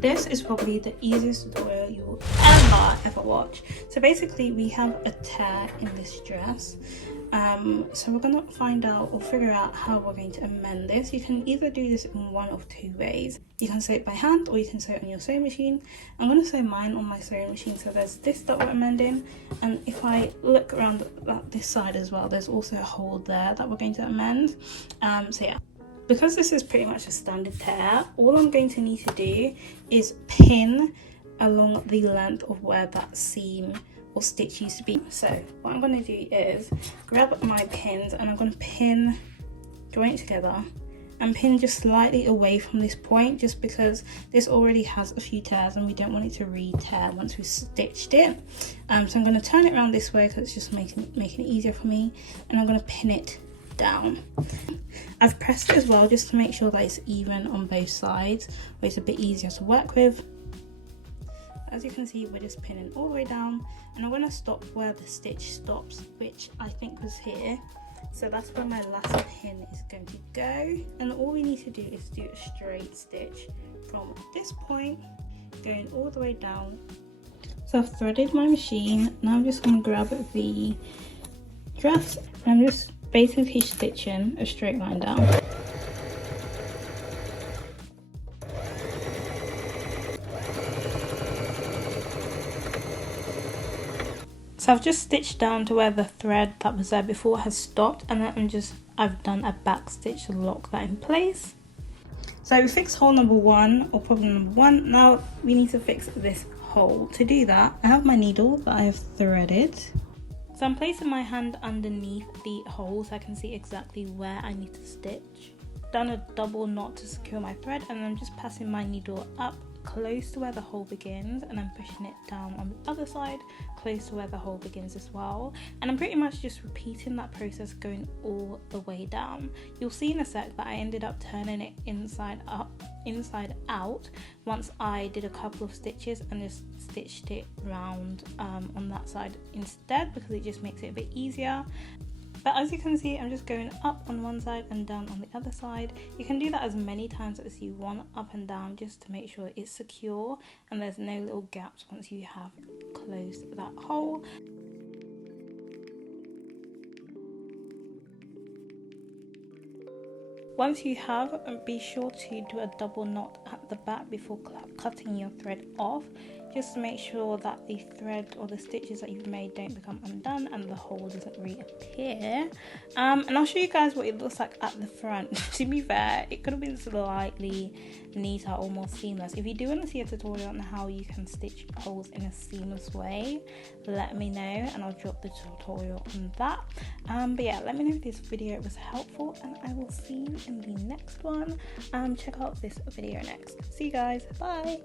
This is probably the easiest tutorial you will ever watch. So basically we have a tear in this dress. So we're going to find out or figure out how we're going to amend this. You can either do this in one of two ways. You can sew it by hand or you can sew it on your sewing machine. I'm going to sew mine on my sewing machine. So there's this that we're amending, and if I look around this side as well, there's also a hole there that we're going to amend. So yeah. Because this is pretty much a standard tear, all I'm going to need to do is pin along the length of where that seam or stitch used to be. So what I'm going to do is grab my pins and I'm going to pin, join it together and pin just slightly away from this point, just because this already has a few tears and we don't want it to re-tear once we've stitched it. So I'm going to turn it around this way because it's just making it easier for me, and I'm going to pin it down. I've pressed it as well just to make sure that it's even on both sides, where it's a bit easier to work with. As you can see, we're just pinning all the way down, and I'm going to stop where the stitch stops, which I think was here. So that's where my last pin is going to go, and all we need to do is do a straight stitch from this point going all the way down. So I've threaded my machine. Now I'm just going to grab the dress and I'm just basically stitching a straight line down. So I've just stitched down to where the thread that was there before has stopped, and then I've done a back stitch to lock that in place. So we fixed hole number one, or problem number one. Now we need to fix this hole. To do that, I have my needle that I have threaded. So I'm placing my hand underneath the hole so I can see exactly where I need to stitch. Done a double knot to secure my thread, and I'm just passing my needle up close to where the hole begins, and I'm pushing it down on the other side close to where the hole begins as well, and I'm pretty much just repeating that process going all the way down. You'll see in a sec that I ended up turning it inside out once I did a couple of stitches and just stitched it round on that side instead, because it just makes it a bit easier. But as you can see, I'm just going up on one side and down on the other side. You can do that as many times as you want, up and down, just to make sure it's secure and there's no little gaps once you have closed that hole. Once you have, be sure to do a double knot at the back before cutting your thread off, just to make sure that the thread or the stitches that you've made don't become undone and the hole doesn't reappear. And I'll show you guys what it looks like at the front. To be fair, it could have been slightly neater or more seamless. If you do want to see a tutorial on how you can stitch holes in a seamless way, let me know and I'll drop the tutorial on that. But yeah, let me know if this video was helpful, and I will see you in the next one. Check out this video next. See you guys, bye.